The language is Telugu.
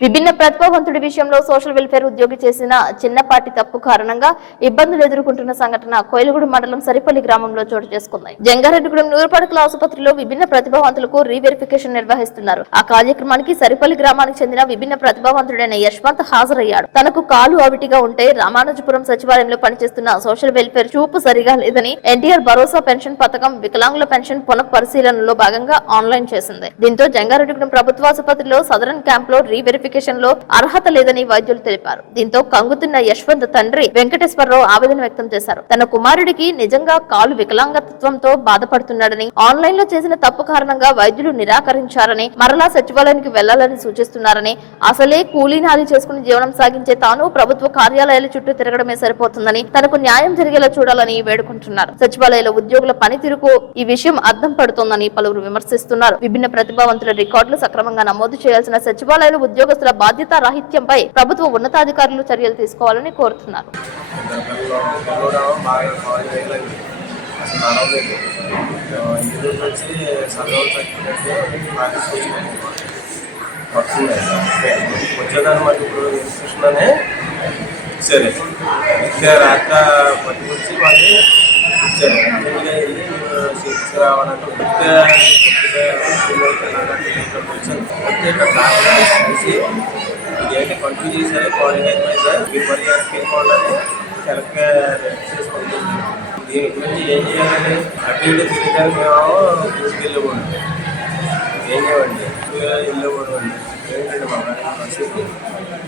విభిన్న ప్రతిభావంతుడి విషయంలో సోషల్ వెల్ఫేర్ ఉద్యోగి చేసిన చిన్నపాటి తప్పు కారణంగా ఇబ్బందులు ఎదుర్కొంటున్న సంఘటన కోయిలగూడెం మండలం సరిపల్లి గ్రామంలో చోటు చేసుకుంది. జంగారెడ్డిగూడెం నూరుపడకల ఆసుపత్రిలో విభిన్న ప్రతిభావంతులకు రీవెరిఫికేషన్ నిర్వహిస్తున్నారు. ఆ కార్యక్రమానికి సరిపల్లి గ్రామానికి చెందిన విభిన్న ప్రతిభావంతుడైన యశ్వంత్ హాజరయ్యాడు. తనకు కాలు అవిటిగా ఉంటే రామానుజపురం సచివాలయంలో పనిచేస్తున్న సోషల్ వెల్ఫేర్ చూపు సరిగా లేదని ఎన్టీఆర్ భరోసా పెన్షన్ పథకం వికలాంగుల పెన్షన్ పునః పరిశీలనలో భాగంగా ఆన్లైన్ చేసింది. దీంతో జంగారెడ్డిగూడెం ప్రభుత్వ ఆసుపత్రిలో సదరన్ క్యాంప్ లో రీవెరిఫికేషన్ లో అర్హత లేదని వైద్యులు తెలిపారు. దీంతో కంగుతున్న యశ్వంత్ తండ్రి వెంకటేశ్వరరావు ఆవేదన వ్యక్తం చేశారు. తన కుమారుడికి నిజంగా కాలు వికలాంగత్వంతో బాధపడుతున్నాడని, ఆన్లైన్ లో చేసిన తప్పు కారణంగా వైద్యులు నిరాకరించారని, మరలా సచివాలయానికి వెళ్లాలని సూచిస్తున్నారని, అసలే కూలీనాలి చేసుకుని జీవనం సాగించే తాను ప్రభుత్వ కార్యాలయాల చుట్టూ తిరగడమే సరిపోతుందని, తనకు న్యాయం జరిగేలా చూడాలని వేడుకుంటున్నారు. సచివాలయాల ఉద్యోగుల పనితీరుకు ఈ విషయం అద్దం పడుతోందని పలువురు విమర్శిస్తున్నారు. విభిన్న ప్రతిభావంతుల రికార్డులు సక్రమంగా నమోదు చేయాల్సిన సచివాలయాల ఉద్యోగస్తుల బాధ్యత రాహిత్యంపై ప్రభుత్వ ఉన్నతాధికారులు చర్యలు తీసుకోవాలని కోరుతున్నారు. ఇదేంటి కంటిన్యూ చేశారు క్వాలిఫైడ్ సార్ మీరు మరి అనుకోవాలని కరెక్ట్గా చేసుకుంటుంది. దీని గురించి ఏం చేయాలండి? అటు ఇటు తిరగడానికి మేము తీసుకెళ్ళకూడదు, ఏం చేయండి వెళ్ళకూడదు అండి. ఏంటంటే మా పరిస్థితి